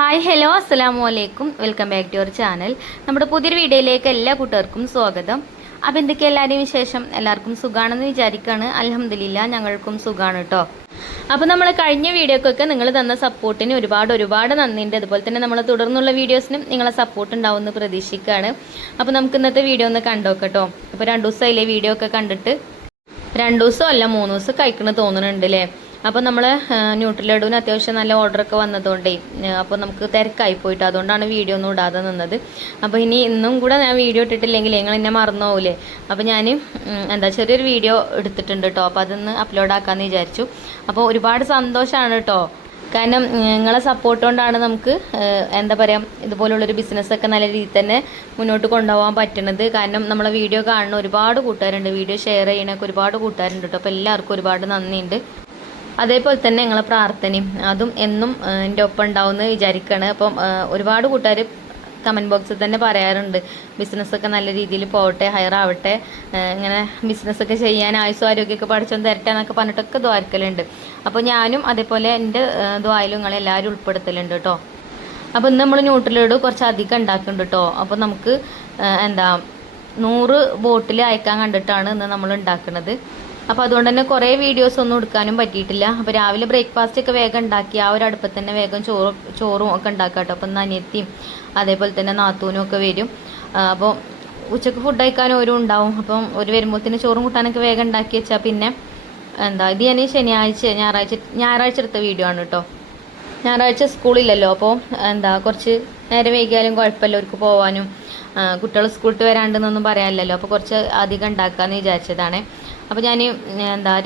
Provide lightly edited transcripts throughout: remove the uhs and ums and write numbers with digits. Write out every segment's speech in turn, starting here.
Hi hello അസ്സലാമു അലൈക്കും welcome back to your channel. നമ്മുടെ പുതിയൊരു വീഡിയോയിലേക്ക് എല്ലാ കൂട്ടുകാർക്കും സ്വാഗതം. അപ്പോൾ എന്തൊക്കെ എല്ലാവരുടെയും വിശേഷം? എല്ലാവർക്കും സുഖമാണെന്ന് വിചാരിക്കുകയാണ്. അൽഹംദുലില്ലാ ഞങ്ങൾക്കും സുഖമാണ് കേട്ടോ. അപ്പോൾ നമ്മൾ കഴിഞ്ഞ വീഡിയോക്കൊക്കെ നിങ്ങൾ തന്ന സപ്പോർട്ടിന് ഒരുപാട് നന്ദിയുണ്ട്. അതുപോലെ തന്നെ നമ്മൾ തുടർന്നുള്ള വീഡിയോസിനും നിങ്ങളെ സപ്പോർട്ട് ഉണ്ടാവുമെന്ന് പ്രതീക്ഷിക്കുകയാണ്. അപ്പോൾ നമുക്ക് ഇന്നത്തെ വീഡിയോ ഒന്ന് കണ്ടോക്കട്ടോ. അപ്പോൾ 2 ദിവസമായില്ലേ വീഡിയോ ഒക്കെ കണ്ടിട്ട്? 2 ദിവസം അല്ല 3 ദിവസം കഴിക്കണമെന്ന് തോന്നുന്നുണ്ട് അല്ലേ? അപ്പോൾ നമ്മൾ ന്യൂട്രിലഡുവിന് അത്യാവശ്യം നല്ല ഓർഡറൊക്കെ വന്നതുകൊണ്ടേ അപ്പോൾ നമുക്ക് തിരക്കായി പോയിട്ട് അതുകൊണ്ടാണ് വീഡിയോ ഒന്നും ഇടാതെ നിന്നത്. അപ്പോൾ ഇന്നും കൂടെ ഞാൻ വീഡിയോ ഇട്ടിട്ടില്ലെങ്കിൽ നിങ്ങൾ എന്നെ മറന്നു പോകില്ലേ? അപ്പോൾ ഞാൻ ചെറിയൊരു വീഡിയോ എടുത്തിട്ടുണ്ട് കേട്ടോ. അപ്പോൾ അതൊന്ന് അപ്ലോഡ് ആക്കാമെന്ന് വിചാരിച്ചു. അപ്പോൾ ഒരുപാട് സന്തോഷമാണ് കേട്ടോ. കാരണം നിങ്ങളെ സപ്പോർട്ട് കൊണ്ടാണ് നമുക്ക് ഇതുപോലുള്ളൊരു ബിസിനസ്സൊക്കെ നല്ല രീതിയിൽ തന്നെ മുന്നോട്ട് കൊണ്ടുപോകാൻ പറ്റുന്നത്. കാരണം നമ്മളെ വീഡിയോ കാണുന്ന ഒരുപാട് കൂട്ടുകാരുണ്ട്, വീഡിയോ ഷെയർ ചെയ്യണൊക്കെ ഒരുപാട് കൂട്ടുകാരുണ്ട് കേട്ടോ. അപ്പോൾ എല്ലാവർക്കും ഒരുപാട് നന്ദിയുണ്ട്. അതേപോലെ തന്നെ നിങ്ങളെ പ്രാർത്ഥനയും അതും എന്നും എൻ്റെ ഒപ്പം ഉണ്ടാവുമെന്ന് വിചാരിക്കുകയാണ്. അപ്പം ഒരുപാട് കൂട്ടുകാർ കമൻറ്റ് ബോക്സിൽ തന്നെ പറയാറുണ്ട് ബിസിനസ്സൊക്കെ നല്ല രീതിയിൽ പോകട്ടെ, ഹയർ ആവട്ടെ, ഇങ്ങനെ ബിസിനസ്സൊക്കെ ചെയ്യാൻ ആയുസ്സും ആരോഗ്യമൊക്കെ പഠിച്ചൊന്ന് തരട്ടെ എന്നൊക്കെ പറഞ്ഞിട്ടൊക്കെ ദ്വാരക്കലുണ്ട്. അപ്പോൾ ഞാനും അതേപോലെ എൻ്റെ ദ്വായിലും നിങ്ങളെല്ലാവരും ഉൾപ്പെടുത്തലുണ്ട് കേട്ടോ. അപ്പോൾ ഇന്ന് നമ്മൾ ന്യൂട്രിലോട് കുറച്ച് അധികം ഉണ്ടാക്കുന്നുണ്ട് കേട്ടോ. അപ്പോൾ നമുക്ക് 100 ബോട്ടിൽ അയക്കാൻ കണ്ടിട്ടാണ് ഇന്ന് നമ്മൾ ഉണ്ടാക്കുന്നത്. അപ്പോൾ അതുകൊണ്ട് തന്നെ കുറേ വീഡിയോസ് ഒന്നും എടുക്കാനും പറ്റിയിട്ടില്ല. അപ്പോൾ രാവിലെ ബ്രേക്ക്ഫാസ്റ്റ് ഒക്കെ വേഗം ഉണ്ടാക്കി ആ ഒരു അടുപ്പത്ത് തന്നെ വേഗം ചോറും ഒക്കെ ഉണ്ടാക്കാം കേട്ടോ. അപ്പം അനിയത്തിയും അതേപോലെ തന്നെ നാത്തൂനും ഒക്കെ വരും. അപ്പോൾ ഉച്ചക്ക് ഫുഡ് കഴിക്കാനും ഒരു ഉണ്ടാവും. അപ്പം ഒരു വരുമ്പോഴത്തേന് ചോറും കൂട്ടാനൊക്കെ വേഗം ഉണ്ടാക്കി വെച്ചാൽ പിന്നെ ഇത് ഞാൻ ഞായറാഴ്ച എടുത്ത വീഡിയോ ആണ് കേട്ടോ. ഞായറാഴ്ച സ്കൂളില്ലല്ലോ. അപ്പോൾ കുറച്ച് നേരം വൈകിയാലും കുഴപ്പമില്ല, അവർക്ക് പോകാനും കുട്ടികൾ സ്കൂളിൽ വരാണ്ടെന്നൊന്നും പറയാനില്ലല്ലോ. അപ്പോൾ കുറച്ച് അധികം ഉണ്ടാക്കാമെന്ന് വിചാരിച്ചതാണ്. അപ്പോൾ ഞാൻ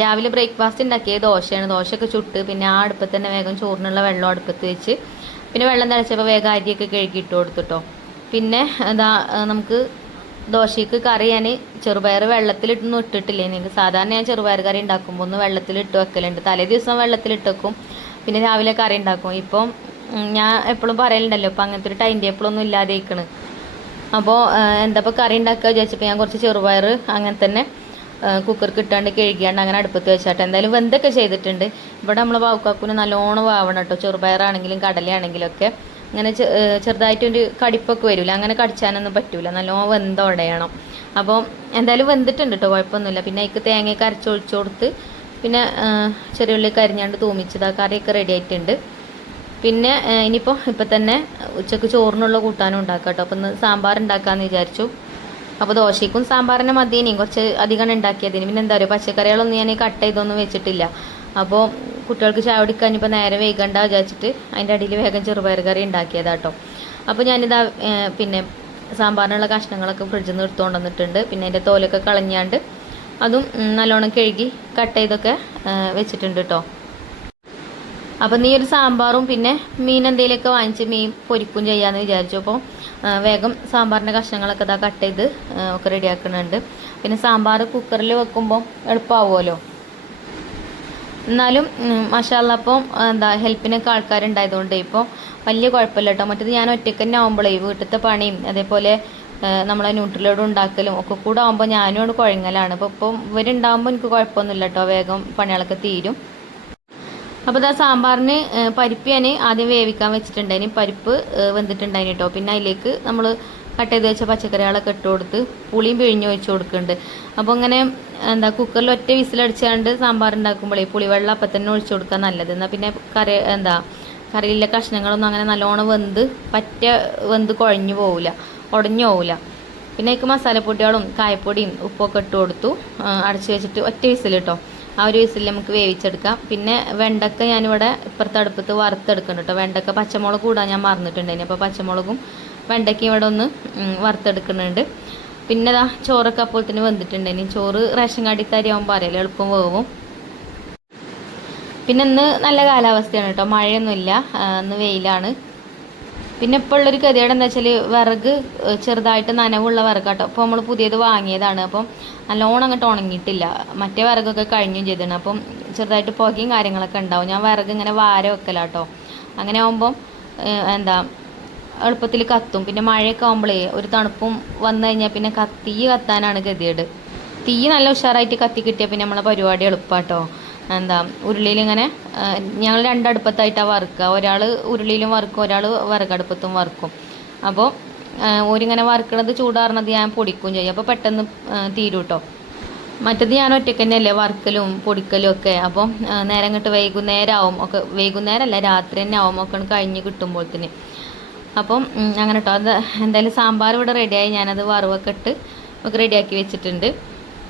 രാവിലെ ബ്രേക്ക്ഫാസ്റ്റ് ഉണ്ടാക്കിയത് ദോശയാണ്. ദോശയൊക്കെ ചുട്ട് പിന്നെ ആ അടുപ്പത്ത് തന്നെ വേഗം ചോറിനുള്ള വെള്ളം അടുപ്പത്ത് വെച്ച് പിന്നെ വെള്ളം തിളച്ചപ്പോൾ വേഗം അരിയൊക്കെ കഴുകി ഇട്ട് കൊടുത്തിട്ടോ. പിന്നെ നമുക്ക് ദോശയ്ക്ക് കറി ഞാൻ ചെറുപയർ വെള്ളത്തിലിട്ടൊന്നും ഇട്ടിട്ടില്ല. എനിക്ക് സാധാരണ ഞാൻ ചെറുപയർ കറി ഉണ്ടാക്കുമ്പോൾ ഒന്ന് വെള്ളത്തിലിട്ട് വെക്കലുണ്ട്. തലേ ദിവസം വെള്ളത്തിലിട്ട് വെക്കും, പിന്നെ രാവിലെ കറി ഉണ്ടാക്കും. ഇപ്പം ഞാൻ എപ്പോഴും പറയലുണ്ടല്ലോ ഇപ്പം അങ്ങനത്തെ ഒരു ടൈം ടേബിളൊന്നും ഇല്ലാതെ ഇരിക്കണ്. അപ്പോൾ ഇപ്പോൾ കറി ഉണ്ടാക്കുക വിചാരിച്ചപ്പോൾ ഞാൻ കുറച്ച് ചെറുപയർ അങ്ങനെ തന്നെ കുക്കർക്ക് ഇട്ടാണ്ട് കഴുകിയാണ്ട് അങ്ങനെ അടുപ്പത്ത് വെച്ചാട്ടെ. എന്തായാലും വെന്തൊക്കെ ചെയ്തിട്ടുണ്ട്. ഇവിടെ നമ്മൾ പാവക്കാക്കൂന് നല്ലോണം വാവണം കേട്ടോ. ചെറുപയറാണെങ്കിലും കടലയാണെങ്കിലും ഒക്കെ അങ്ങനെ ചെറുതായിട്ടൊരു കടിപ്പൊക്കെ വരില്ല, അങ്ങനെ കടിച്ചാനൊന്നും പറ്റൂല, നല്ലോണം വെന്തോടയണം. അപ്പോൾ എന്തായാലും വെന്തിട്ടുണ്ട് കേട്ടോ, കുഴപ്പമൊന്നുമില്ല. പിന്നെ അതിക്ക് തേങ്ങയൊക്കെ അരച്ചൊഴിച്ചു കൊടുത്ത് പിന്നെ ചെറിയ ഉള്ളി കരിഞ്ഞാണ്ട് തൂമിച്ചത് ആ കറിയൊക്കെ റെഡി ആയിട്ടുണ്ട്. പിന്നെ ഇപ്പം തന്നെ ഉച്ചക്ക് ചോറിനുള്ള കൂട്ടാനും ഉണ്ടാക്കാം കേട്ടോ. അപ്പം ഇന്ന് സാമ്പാർ ഉണ്ടാക്കാമെന്ന് വിചാരിച്ചു. അപ്പോൾ ദോശയ്ക്കും സാമ്പാറിനെ മതിയേനെയും കുറച്ച് അധികം ഉണ്ടാക്കിയതിന്. പിന്നെ പച്ചക്കറികളൊന്നും ഞാൻ കട്ട് ചെയ്തൊന്നും വെച്ചിട്ടില്ല. അപ്പോൾ കുട്ടികൾക്ക് ചായ കുടിക്കാൻ ഇപ്പോൾ നേരെ വൈകണ്ട വിചാരിച്ചിട്ട് അതിൻ്റെ അടിയിൽ വേഗം ചെറുപയർ കറി ഉണ്ടാക്കിയതാട്ടോ. അപ്പോൾ ഞാനിതാ പിന്നെ സാമ്പാറിനുള്ള കഷ്ണങ്ങളൊക്കെ ഫ്രിഡ്ജിൽ നിന്ന് എടുത്തുകൊണ്ട് വന്നിട്ടുണ്ട്. പിന്നെ അതിൻ്റെ തോലൊക്കെ കളഞ്ഞാണ്ട് അതും നല്ലോണം കഴുകി കട്ട് ചെയ്തൊക്കെ വെച്ചിട്ടുണ്ട് കേട്ടോ. അപ്പം നീ ഒരു സാമ്പാറും പിന്നെ മീൻ എന്തെങ്കിലുമൊക്കെ വാങ്ങിച്ച് മീൻ പൊരിക്കും ചെയ്യാമെന്ന് വിചാരിച്ചു. അപ്പോൾ വേഗം സാമ്പാറിൻ്റെ കഷ്ണങ്ങളൊക്കെ കട്ട് ചെയ്ത് ഒക്കെ റെഡിയാക്കുന്നുണ്ട്. പിന്നെ സാമ്പാർ കുക്കറിൽ വെക്കുമ്പോൾ എളുപ്പമാവുമല്ലോ. എന്നാലും മാഷാഅല്ലാ അപ്പം ഹെൽപ്പിനൊക്കെ ആൾക്കാരുണ്ടായതുകൊണ്ട് ഇപ്പോൾ വലിയ കുഴപ്പമില്ല കേട്ടോ. മറ്റേത് ഞാൻ ഒറ്റയ്ക്ക് തന്നെ ആകുമ്പോഴേ വീട്ടിലത്തെ പണിയും അതേപോലെ നമ്മളെ ന്യൂട്രിലോട് ഉണ്ടാക്കലും ഒക്കെ കൂടെ ആകുമ്പോൾ ഞാനും അവിടെ കുഴങ്ങലാണ്. അപ്പോൾ ഇപ്പം ഇവരുണ്ടാകുമ്പോൾ എനിക്ക് കുഴപ്പമൊന്നുമില്ല കേട്ടോ, വേഗം പണികളൊക്കെ തീരും. അപ്പോൾ സാമ്പാറിന് പരിപ്പ് ഞാൻ ആദ്യം വേവിക്കാൻ വെച്ചിട്ടുണ്ടായിന്. പരിപ്പ് വെന്തിട്ടുണ്ടായിന് കേട്ടോ. പിന്നെ അതിലേക്ക് നമ്മൾ കട്ട് ചെയ്ത് വെച്ച പച്ചക്കറികളൊക്കെ ഇട്ട് കൊടുത്ത് പുളിയും പിഴിഞ്ഞ് ഒഴിച്ച് കൊടുക്കുന്നുണ്ട്. അപ്പോൾ അങ്ങനെ കുക്കറിൽ ഒറ്റ വിസിലടിച്ചാണ്ട് സാമ്പാർ ഉണ്ടാക്കുമ്പോഴേ പുളിവെള്ളം അപ്പം തന്നെ ഒഴിച്ച് കൊടുക്കാൻ നല്ലത്. എന്നാൽ പിന്നെ കറിയിലെ കഷ്ണങ്ങളൊന്നും അങ്ങനെ നല്ലോണം വെന്ത് കുഴഞ്ഞു പോവില്ല, ഉടഞ്ഞു പോവില്ല. പിന്നെ അതിലേക്ക് മസാലപ്പൊടികളും കായപ്പൊടിയും ഉപ്പൊക്കെ ഇട്ട് കൊടുത്തു അടച്ച് വെച്ചിട്ട് ഒറ്റ വിസിൽ കേട്ടോ. ആ ഒരു വിസിൽ നമുക്ക് വേവിച്ചെടുക്കാം. പിന്നെ വെണ്ടക്ക ഞാനിവിടെ ഇപ്പുറത്തെ അടുപ്പത്ത് വറുത്തെടുക്കുന്നുണ്ട് കേട്ടോ. വെണ്ടക്ക പച്ചമുളക് കൂടാൻ ഞാൻ മറന്നിട്ടുണ്ടായിരുന്നു. അപ്പോൾ പച്ചമുളകും വെണ്ടയ്ക്കും ഇവിടെ ഒന്ന് വറുത്തെടുക്കുന്നുണ്ട്. പിന്നെ ചോറൊക്കെ അപ്പോഴത്തേന് വെന്തിട്ടുണ്ടായിരുന്നു. ചോറ് റേഷൻ കാർഡിൽ അരിയാകുമ്പോൾ അറിയാലോ എളുപ്പം വേവും. പിന്നെ ഇന്ന് നല്ല കാലാവസ്ഥയാണ് കേട്ടോ, മഴയൊന്നുമില്ല, ഇന്ന് വെയിലാണ്. പിന്നെ ഇപ്പോൾ ഉള്ളൊരു ഗതികേട് എന്താ വെച്ചാൽ വിറക് ചെറുതായിട്ട് നനവുള്ള വിറകാട്ടോ. അപ്പോൾ നമ്മൾ പുതിയത് വാങ്ങിയതാണ്. അപ്പം നല്ലോണം അങ്ങോട്ട് ഉണങ്ങിയിട്ടില്ല, മറ്റേ വിറകൊക്കെ കഴിഞ്ഞും ചെയ്തിട്ടുണ്ട്. അപ്പം ചെറുതായിട്ട് പുകയും കാര്യങ്ങളൊക്കെ ഉണ്ടാവും. ഞാൻ വിറക് ഇങ്ങനെ വാര വെക്കലാട്ടോ. അങ്ങനെ ആകുമ്പം എളുപ്പത്തിൽ കത്തും. പിന്നെ മഴയൊക്കെ ആകുമ്പോഴേ ഒരു തണുപ്പും വന്നു കഴിഞ്ഞാൽ പിന്നെ തീ കത്താനാണ് ഗതികേട്. തീ നല്ല ഉഷാറായിട്ട് കത്തി കിട്ടിയാൽ പിന്നെ നമ്മളെ പരിപാടി എളുപ്പമാട്ടോ. എന്താ ഉരുളിയിലിങ്ങനെ ഞങ്ങൾ രണ്ടടുപ്പത്തായിട്ടാണ് വറുക്കുക. ഒരാൾ ഉരുളിയിലും വറുക്കും, ഒരാൾ വിറകടുപ്പത്തും വറുക്കും. അപ്പോൾ ഒരിങ്ങനെ വറുക്കണത് ചൂടാറുന്നത് ഞാൻ പൊടിക്കും ചെയ്യും. അപ്പോൾ പെട്ടെന്ന് തീരും കേട്ടോ. മറ്റത് ഞാൻ ഒറ്റയ്ക്ക് തന്നെയല്ലേ വറുക്കലും പൊടിക്കലും ഒക്കെ. അപ്പം നേരം കിട്ട് വൈകുന്നേരം ആവും ഒക്കെ, വൈകുന്നേരമല്ല രാത്രി തന്നെ ആവും ഒക്കെ കഴിഞ്ഞ് കിട്ടുമ്പോഴത്തേന്. അപ്പം അങ്ങനെ കേട്ടോ. അത് എന്തായാലും സാമ്പാർ ഇവിടെ റെഡിയായി. ഞാനത് വറവൊക്കെ ഇട്ട് ഒക്കെ റെഡിയാക്കി വെച്ചിട്ടുണ്ട്.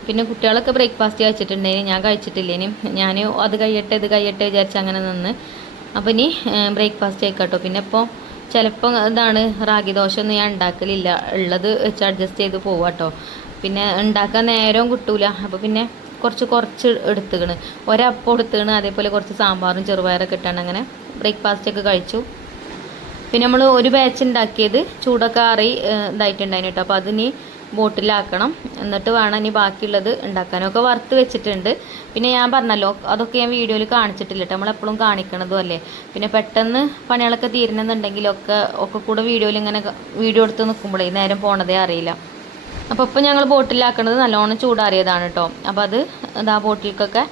പിന്നെ കുട്ടികളൊക്കെ ബ്രേക്ക്ഫാസ്റ്റ് കഴിച്ചിട്ടുണ്ടെങ്കിൽ ഞാൻ കഴിച്ചിട്ടില്ലേനും ഞാൻ അത് കഴിയട്ടെ ഇത് കഴിയട്ടെ വിചാരിച്ച് അങ്ങനെ നിന്ന്. അപ്പോൾ ഇനി ബ്രേക്ക്ഫാസ്റ്റ് കഴിക്കാട്ടോ. പിന്നെ ഇപ്പോൾ ചിലപ്പോൾ ഇതാണ് റാഗി ദോശ ഒന്നും ഞാൻ ഉണ്ടാക്കലില്ല, ഉള്ളത് വെച്ച് അഡ്ജസ്റ്റ് ചെയ്ത് പോവാട്ടോ. പിന്നെ ഉണ്ടാക്കാൻ നേരവും കിട്ടൂല. അപ്പോൾ പിന്നെ കുറച്ച് എടുത്തുകണ്, ഒരപ്പം എടുത്തുകണ്, അതേപോലെ കുറച്ച് സാമ്പാറും ചെറുപയറൊക്കെ ഇട്ടാണ് അങ്ങനെ ബ്രേക്ക്ഫാസ്റ്റൊക്കെ കഴിച്ചു. പിന്നെ നമ്മൾ ഒരു ബാച്ച് ഉണ്ടാക്കിയത് ചൂടൊക്കെ ആറി ഇതായിട്ടുണ്ടായിരുന്നു കേട്ടോ. അപ്പോൾ അതിനി ബോട്ടിലാക്കണം, എന്നിട്ട് വേണം ഇനി ബാക്കിയുള്ളത് ഉണ്ടാക്കാനൊക്കെ വറുത്ത് വെച്ചിട്ടുണ്ട്. പിന്നെ ഞാൻ പറഞ്ഞല്ലോ അതൊക്കെ ഞാൻ വീഡിയോയിൽ കാണിച്ചിട്ടില്ല കേട്ടോ, നമ്മളെപ്പോഴും കാണിക്കണതും അല്ലേ. പിന്നെ പെട്ടെന്ന് പണികളൊക്കെ തീരണമെന്നുണ്ടെങ്കിലൊക്കെ കൂടെ വീഡിയോയിൽ ഇങ്ങനെ വീഡിയോ എടുത്ത് നിൽക്കുമ്പോഴേ നേരം പോണതേ അറിയില്ല. അപ്പോൾ ഇപ്പോൾ ഞങ്ങൾ ബോട്ടിലാക്കണത് നല്ലോണം ചൂടാറിയതാണ് കേട്ടോ. അപ്പോൾ അത് ആ ബോട്ടിലേക്കൊക്കെ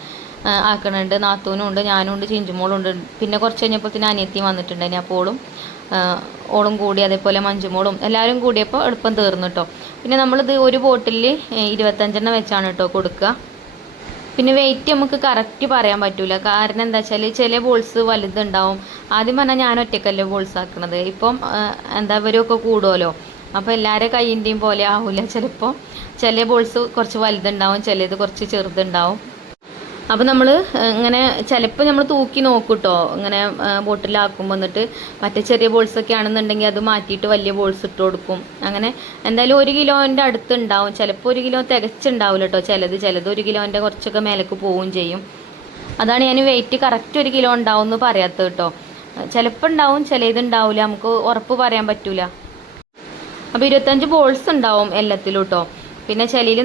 ആക്കണുണ്ട്. നാത്തൂനും ഉണ്ട്, ഞാനും ഉണ്ട്, ചിഞ്ചുമോളും ഉണ്ട്. പിന്നെ കുറച്ച് കഴിഞ്ഞപ്പോൾ അനിയത്തിയും വന്നിട്ടുണ്ടായിന്. അപ്പോൾ ഓളും കൂടി, അതേപോലെ മഞ്ജുമോളും എല്ലാവരും കൂടിയപ്പോൾ എളുപ്പം തീർന്നു കേട്ടോ. പിന്നെ നമ്മളിത് ഒരു ബോട്ടിൽ 25 വെച്ചാണ് കേട്ടോ കൊടുക്കുക. പിന്നെ വെയിറ്റ് നമുക്ക് കറക്റ്റ് പറയാൻ പറ്റില്ല. കാരണം എന്താ വെച്ചാൽ ചില ബോൾസ് വലുതുണ്ടാവും. ആദ്യം പറഞ്ഞാൽ ഞാൻ ഒറ്റയ്ക്കല്ലേ ബോൾസ് ആക്കണത്. ഇപ്പം എന്താ ഇവരൊക്കെ കൂടുമല്ലോ, അപ്പോൾ എല്ലാവരും കയ്യിൻ്റെയും പോലെ ആവില്ല. ചിലപ്പോൾ ചില ബോൾസ് കുറച്ച് വലുതുണ്ടാവും, ചിലത് കുറച്ച് ചെറുതുണ്ടാവും. അപ്പോൾ നമ്മൾ ഇങ്ങനെ ചിലപ്പോൾ നമ്മൾ തൂക്കി നോക്കും കേട്ടോ, ഇങ്ങനെ ബോട്ടിലാക്കുമ്പോൾ. എന്നിട്ട് മറ്റേ ചെറിയ ബോൾസൊക്കെ ആണെന്നുണ്ടെങ്കിൽ അത് മാറ്റിയിട്ട് വലിയ ബോൾസ് ഇട്ട് കൊടുക്കും. അങ്ങനെ എന്തായാലും 1 കിലോൻ്റെ അടുത്തുണ്ടാവും. ചിലപ്പോൾ 1 കിലോ തികച്ചുണ്ടാവില്ല കേട്ടോ. ചിലത് 1 കിലോൻ്റെ കുറച്ചൊക്കെ മേലേക്ക് പോവുകയും ചെയ്യും. അതാണ് ഞാൻ വെയിറ്റ് കറക്റ്റ് 1 കിലോ ഉണ്ടാവും എന്ന് പറയാത്തത് കേട്ടോ. ചിലപ്പോൾ ഉണ്ടാവും, ചിലതുണ്ടാവില്ല, നമുക്ക് ഉറപ്പ് പറയാൻ പറ്റില്ല. അപ്പോൾ 25 ബോൾസ് ഉണ്ടാവും എല്ലാത്തിലും കേട്ടോ. പിന്നെ ചിലയിൽ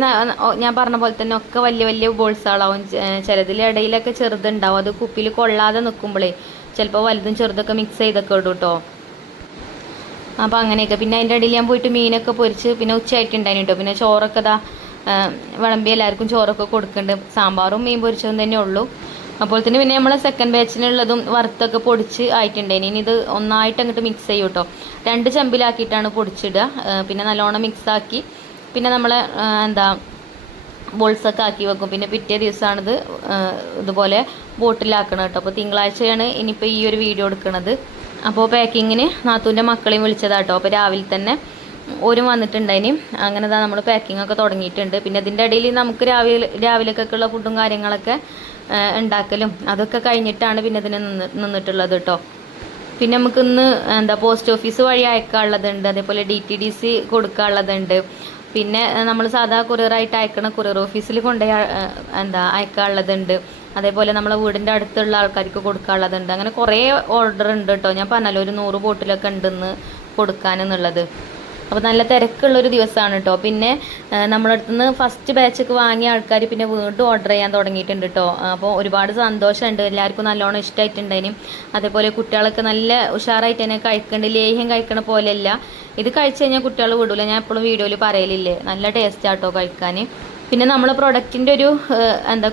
ഞാൻ പറഞ്ഞ പോലെ തന്നെ ഒക്കെ വലിയ ബോൾസുകളാവും. ചിലതിലിടയിലൊക്കെ ചെറുതുണ്ടാവും. അത് കുപ്പിയിൽ കൊള്ളാതെ നിൽക്കുമ്പോഴേ ചിലപ്പോൾ വലുതും ചെറുതൊക്കെ മിക്സ് ചെയ്തൊക്കെ ഇടും കേട്ടോ. അപ്പോൾ അങ്ങനെയൊക്കെ. പിന്നെ അതിൻ്റെ ഇടയിൽ ഞാൻ പോയിട്ട് മീനൊക്കെ പൊരിച്ച് പിന്നെ ഉച്ചയായിട്ടുണ്ടായിരുന്നു കേട്ടോ. പിന്നെ ചോറൊക്കെ വിളമ്പി എല്ലാവർക്കും ചോറൊക്കെ കൊടുക്കുന്നുണ്ട്. സാമ്പാറും മീൻ പൊരിച്ചതും തന്നെ ഉള്ളൂ. അപ്പോൾ തന്നെ പിന്നെ നമ്മൾ സെക്കൻഡ് ബാച്ചിനുള്ളതും വറുത്തൊക്കെ പൊടിച്ച് ആയിട്ടുണ്ടായിരുന്നു. ഇനി ഇത് ഒന്നായിട്ട് അങ്ങോട്ട് മിക്സ് ചെയ്യും കേട്ടോ. 2 ചെമ്പിലാക്കിയിട്ടാണ് പൊടിച്ചിടുക. പിന്നെ നല്ലോണം മിക്സാക്കി പിന്നെ നമ്മൾ ബോൾസൊക്കെ ആക്കി വെക്കും. പിന്നെ പിറ്റേ ദിവസമാണിത് ഇതുപോലെ ബോട്ടിലാക്കണം കേട്ടോ. അപ്പോൾ തിങ്കളാഴ്ചയാണ് ഇനിയിപ്പോൾ ഈ ഒരു വീഡിയോ എടുക്കുന്നത്. അപ്പോൾ പാക്കിങ്ങിന് നാത്തൂൻ്റെ മക്കളെയും വിളിച്ചതാട്ടോ. അപ്പോൾ രാവിലെ തന്നെ ഓരും വന്നിട്ടുണ്ടായിന്. അങ്ങനെ നമ്മൾ പാക്കിംഗ് ഒക്കെ തുടങ്ങിയിട്ടുണ്ട്. പിന്നെ ഇതിൻ്റെ ഇടയിൽ നമുക്ക് രാവിലേക്കൊക്കെയുള്ള ഫുഡും കാര്യങ്ങളൊക്കെ ഉണ്ടാക്കലും അതൊക്കെ കഴിഞ്ഞിട്ടാണ് പിന്നെ ഇതിന് നിന്നിട്ടുള്ളത് കേട്ടോ. പിന്നെ നമുക്കിന്ന് പോസ്റ്റ് ഓഫീസ് വഴി അയക്കാനുള്ളതുണ്ട്, അതേപോലെ DTDC കൊടുക്കാനുള്ളതുണ്ട്. പിന്നെ നമ്മൾ സാധാ കൊറിയറായിട്ട് അയക്കണ കൊറിയർ ഓഫീസിൽ കൊണ്ടുപോയി അയക്കാനുള്ളതുണ്ട്. അതേപോലെ നമ്മളെ വീടിൻ്റെ അടുത്തുള്ള ആൾക്കാർക്ക് കൊടുക്കാനുള്ളതുണ്ട്. അങ്ങനെ കുറേ ഓർഡർ ഉണ്ട് കേട്ടോ. ഞാൻ പറഞ്ഞല്ലോ ഒരു 100 ബോട്ടിലൊക്കെ ഉണ്ടെന്ന് കൊടുക്കാനെന്നുള്ളത്. അപ്പോൾ നല്ല തിരക്കുള്ളൊരു ദിവസമാണ് കേട്ടോ. പിന്നെ നമ്മളടുത്ത് നിന്ന് ഫസ്റ്റ് ബാച്ചൊക്കെ വാങ്ങിയ ആൾക്കാർ പിന്നെ വീണ്ടും ഓർഡർ ചെയ്യാൻ തുടങ്ങിയിട്ടുണ്ട് കേട്ടോ. അപ്പോൾ ഒരുപാട് സന്തോഷമുണ്ട്. എല്ലാവർക്കും നല്ലോണം ഇഷ്ടമായിട്ടുണ്ടായിനും. അതേപോലെ കുട്ടികളൊക്കെ നല്ല ഉഷാറായിട്ട് തന്നെ കഴിക്കേണ്ട, ലേഹ്യം കഴിക്കണ പോലെയല്ല. ഇത് കഴിച്ച് കഴിഞ്ഞാൽ കുട്ടികൾ വിടില്ല. ഞാൻ എപ്പോഴും വീഡിയോയിൽ പറയലില്ലേ, നല്ല ടേസ്റ്റാട്ടോ കഴിക്കാൻ. പിന്നെ നമ്മളെ പ്രൊഡക്റ്റിൻ്റെ ഒരു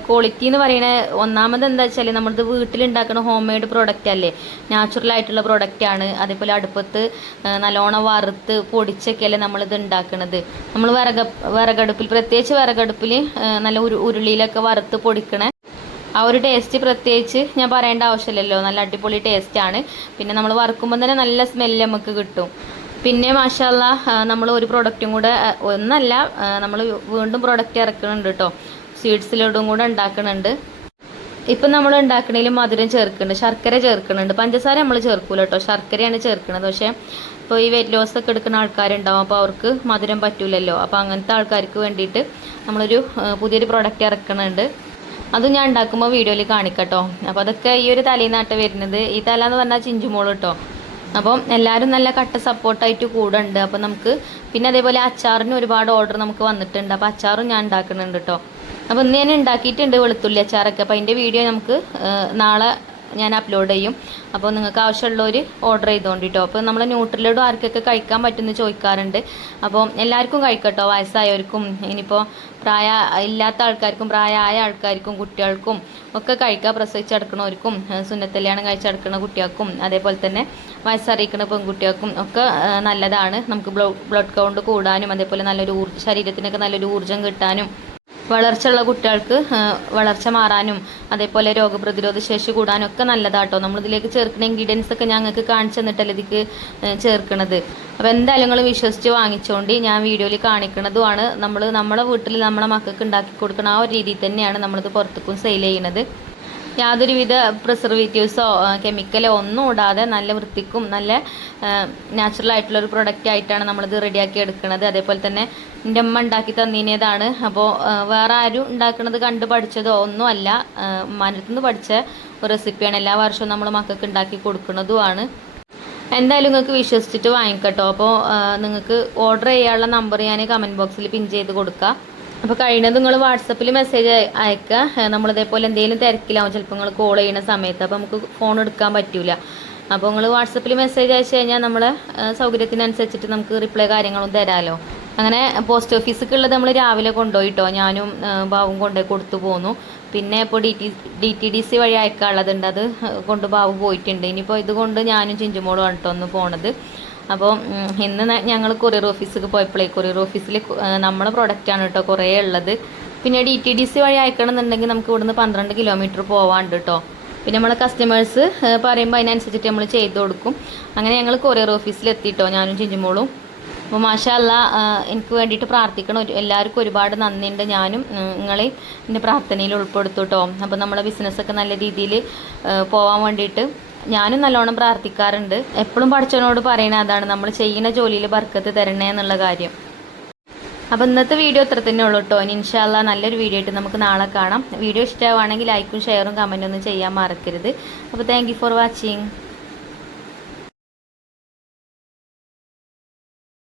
ക്വാളിറ്റി എന്ന് പറയുന്നത് ഒന്നാമത് എന്താ വെച്ചാൽ നമ്മളത് വീട്ടിലുണ്ടാക്കുന്ന ഹോം മെയ്ഡ് പ്രൊഡക്റ്റ് അല്ലേ, നാച്ചുറലായിട്ടുള്ള പ്രൊഡക്റ്റാണ്. അതേപോലെ അടുപ്പത്ത് നല്ലോണം വറുത്ത് പൊടിച്ചൊക്കെയല്ലേ നമ്മളിത് ഉണ്ടാക്കുന്നത്. നമ്മൾ വിറകടുപ്പിൽ, പ്രത്യേകിച്ച് വിറകടുപ്പിൽ നല്ല ഉരുളിയിലൊക്കെ വറുത്ത് പൊടിക്കണേ ആ ഒരു ടേസ്റ്റ് പ്രത്യേകിച്ച് ഞാൻ പറയേണ്ട ആവശ്യമില്ലല്ലോ. നല്ല അടിപൊളി ടേസ്റ്റാണ്. പിന്നെ നമ്മൾ വറുക്കുമ്പോൾ തന്നെ നല്ല സ്മെല്ല് നമുക്ക് കിട്ടും. പിന്നെ മാഷാല്ലാ നമ്മൾ ഒരു പ്രൊഡക്റ്റും കൂടെ ഒന്നല്ല, നമ്മൾ വീണ്ടും പ്രൊഡക്റ്റ് ഇറക്കുന്നുണ്ട് കേട്ടോ. സ്വീറ്റ്സിലോടും കൂടെ ഉണ്ടാക്കുന്നുണ്ട്. ഇപ്പം നമ്മൾ ഉണ്ടാക്കണതിൽ മധുരം ചേർക്കുന്നുണ്ട്, ശർക്കര ചേർക്കുന്നുണ്ട്. പഞ്ചസാര നമ്മൾ ചേർക്കൂല കേട്ടോ, ശർക്കരയാണ് ചേർക്കുന്നത്. പക്ഷേ ഇപ്പോൾ ഈ വെയിറ്റ് ലോസ് ഒക്കെ എടുക്കുന്ന ആൾക്കാരുണ്ടാവും, അപ്പോൾ അവർക്ക് മധുരം പറ്റൂലല്ലോ. അപ്പോൾ അങ്ങനത്തെ ആൾക്കാർക്ക് വേണ്ടിയിട്ട് നമ്മളൊരു പുതിയൊരു പ്രൊഡക്റ്റ് ഇറക്കുന്നുണ്ട്. അതും ഞാൻ ഉണ്ടാക്കുമ്പോൾ വീഡിയോയിൽ കാണിക്കട്ടോ. അപ്പോൾ അതൊക്കെ ഈ ഒരു തലേന്നാട്ട് വരുന്നത്. ഈ തല എന്ന് പറഞ്ഞാൽ ചിഞ്ചുമോൾ കേട്ടോ. അപ്പം എല്ലാവരും നല്ല കട്ട സപ്പോർട്ടായിട്ട് കൂടെ ഉണ്ട്. അപ്പോൾ നമുക്ക് പിന്നെ അതേപോലെ അച്ചാറിന് ഒരുപാട് ഓർഡർ നമുക്ക് വന്നിട്ടുണ്ട്. അപ്പോൾ അച്ചാറും ഞാൻ ഉണ്ടാക്കുന്നുണ്ട് കേട്ടോ. അപ്പോൾ ഇന്ന് ഞാൻ ഉണ്ടാക്കിയിട്ടുണ്ട് വെളുത്തുള്ളി അച്ചാറൊക്കെ. അപ്പോൾ അതിൻ്റെ വീഡിയോ നമുക്ക് നാളെ ഞാൻ അപ്ലോഡ് ചെയ്യും. അപ്പോൾ നിങ്ങൾക്ക് ആവശ്യമുള്ളവർ ഓർഡർ ചെയ്തുകൊണ്ട് കേട്ടോ. അപ്പോൾ നമ്മൾ ന്യൂട്രിലോടും ആർക്കൊക്കെ കഴിക്കാൻ പറ്റുമെന്ന് ചോദിക്കാറുണ്ട്. അപ്പോൾ എല്ലാവർക്കും കഴിക്കട്ടോ, വയസ്സായവർക്കും ഇനിയിപ്പോൾ ഇല്ലാത്ത ആൾക്കാർക്കും പ്രായമായ ആൾക്കാർക്കും കുട്ടികൾക്കും ഒക്കെ കഴിക്കുക. പ്രസവിച്ചെടുക്കണവർക്കും സുന്നത്തല്യാണം കഴിച്ചെടുക്കുന്ന കുട്ടികൾക്കും അതേപോലെ തന്നെ വയസ്സറിയിക്കുന്ന പെൺകുട്ടികൾക്കും ഒക്കെ നല്ലതാണ്. നമുക്ക് ബ്ലഡ് കൗണ്ട് കൂടാനും അതേപോലെ നല്ലൊരു ശരീരത്തിനൊക്കെ നല്ലൊരു ഊർജ്ജം കിട്ടാനും വളർച്ചയുള്ള കുട്ടികൾക്ക് വളർച്ച മാറാനും അതേപോലെ രോഗപ്രതിരോധ ശേഷി കൂടാനും ഒക്കെ നല്ലതാട്ടോ. നമ്മളിതിലേക്ക് ചേർക്കുന്ന ഇൻഗ്രീഡിയൻസ് ഒക്കെ ഞങ്ങൾക്ക് കാണിച്ചു തന്നിട്ടല്ലേ ഇതിലേക്ക് ചേർക്കണത്. അപ്പോൾ എന്തായാലും നിങ്ങൾ വിശ്വസിച്ച് വാങ്ങിച്ചുകൊണ്ട് ഞാൻ വീഡിയോയിൽ കാണിക്കുന്നതുമാണ്. നമ്മളെ വീട്ടിൽ നമ്മളെ മക്കൾക്ക് ഉണ്ടാക്കി കൊടുക്കുന്ന ആ ഒരു രീതിയിൽ തന്നെയാണ് നമ്മളിത് പുറത്തേക്കും സെയിൽ ചെയ്യുന്നത്. യാതൊരുവിധ പ്രിസർവേറ്റീവ്സോ കെമിക്കലോ ഒന്നും ഇടാതെ നല്ല വൃത്തിക്കും നല്ല നാച്ചുറൽ ആയിട്ടുള്ളൊരു പ്രൊഡക്റ്റ് ആയിട്ടാണ് നമ്മളിത് റെഡിയാക്കി എടുക്കുന്നത്. അതേപോലെ തന്നെ എൻ്റെ അമ്മ ഉണ്ടാക്കി തന്നിനേതാണ്. അപ്പോൾ വേറെ ആരും ഉണ്ടാക്കുന്നത് കണ്ട് പഠിച്ചതോ ഒന്നുമല്ല, മനത്തുനിന്ന് പഠിച്ച ഒരു റെസിപ്പിയാണ്. എല്ലാ വർഷവും നമ്മൾ മക്കൾക്ക് ഉണ്ടാക്കി കൊടുക്കുന്നതുമാണ്. എന്തായാലും നിങ്ങൾക്ക് വിശ്വസിച്ചിട്ട് വാങ്ങിക്കട്ടോ. അപ്പോൾ നിങ്ങൾക്ക് ഓർഡർ ചെയ്യാനുള്ള നമ്പർ ഞാൻ കമൻറ്റ് ബോക്സിൽ പിൻ ചെയ്ത് കൊടുക്കാം. അപ്പോൾ കഴിയുന്നത് നിങ്ങൾ വാട്സപ്പിൽ മെസ്സേജ് അയക്കുക. നമ്മളിതേപോലെ എന്തെങ്കിലും തിരക്കിലാവും ചിലപ്പോൾ നിങ്ങൾ കോൾ ചെയ്യുന്ന സമയത്ത്, അപ്പോൾ നമുക്ക് ഫോൺ എടുക്കാൻ പറ്റില്ല. അപ്പോൾ നിങ്ങൾ വാട്സപ്പിൽ മെസ്സേജ് അയച്ചു കഴിഞ്ഞാൽ നമ്മളെ സൗകര്യത്തിനനുസരിച്ചിട്ട് നമുക്ക് റിപ്ലൈ കാര്യങ്ങളും തരാമല്ലോ. അങ്ങനെ പോസ്റ്റ് ഓഫീസിലേക്കുള്ളത് നമ്മൾ രാവിലെ കൊണ്ടുപോയിട്ടോ, ഞാനും ബാവും കൊണ്ടുപോയി കൊടുത്തു പോന്നു. പിന്നെ ഇപ്പോൾ DTDC വഴി അയക്കാനുള്ളതുണ്ട്, അത് കൊണ്ട് ബാബു പോയിട്ടുണ്ട്. ഇനിയിപ്പോൾ ഇതുകൊണ്ട് ഞാനും ചിഞ്ചുമോളും കേട്ടോ ഒന്ന് പോണത്. അപ്പോൾ ഇന്ന് ഞങ്ങൾ കൊറിയർ ഓഫീസിൽ പോയപ്പോഴേ കൊറിയർ ഓഫീസിൽ നമ്മളെ പ്രൊഡക്റ്റാണ് കേട്ടോ കുറേ ഉള്ളത്. പിന്നെ DTDC വഴി അയക്കണമെന്നുണ്ടെങ്കിൽ നമുക്ക് ഇവിടുന്ന് 12 കിലോമീറ്റർ പോവാണ്ട് കേട്ടോ. പിന്നെ നമ്മളെ കസ്റ്റമേഴ്സ് പറയുമ്പോൾ അതിനനുസരിച്ചിട്ട് നമ്മൾ ചെയ്ത് കൊടുക്കും. അങ്ങനെ ഞങ്ങൾ കൊറിയർ ഓഫീസിൽ എത്തിയിട്ടോ, ഞാനും ചിഞ്ചുമോളും. അപ്പോൾ മാഷാ അല്ലാ, എനിക്ക് വേണ്ടിയിട്ട് പ്രാർത്ഥിക്കണം. എല്ലാവർക്കും ഒരുപാട് നന്ദിയുണ്ട്. ഞാനും നിങ്ങളെ എൻ്റെ പ്രാർത്ഥനയിൽ ഉൾപ്പെടുത്തു കേട്ടോ. അപ്പോൾ നമ്മളെ ബിസിനസ്സൊക്കെ നല്ല രീതിയിൽ പോകാൻ വേണ്ടിയിട്ട് ഞാനും നല്ലോണം പ്രാർത്ഥിക്കാറുണ്ട്. എപ്പോഴും പഠിച്ചവനോട് പറയണ അതാണ്, നമ്മൾ ചെയ്യുന്ന ജോലിയിൽ ബർക്കത്ത് തരണേ എന്നുള്ള കാര്യം. അപ്പോൾ ഇന്നത്തെ വീഡിയോ ഇത്ര തന്നെ ഉള്ളൂ കേട്ടോ. ഇനി ഇൻഷാ അല്ലാ നല്ലൊരു വീഡിയോ ആയിട്ട് നമുക്ക് നാളെ കാണാം. വീഡിയോ ഇഷ്ടമാവുകയാണെങ്കിൽ ലൈക്കും ഷെയറും കമൻറ്റും ഒന്നും ചെയ്യാൻ മറക്കരുത്. അപ്പോൾ താങ്ക് യു ഫോർ വാച്ചിങ്.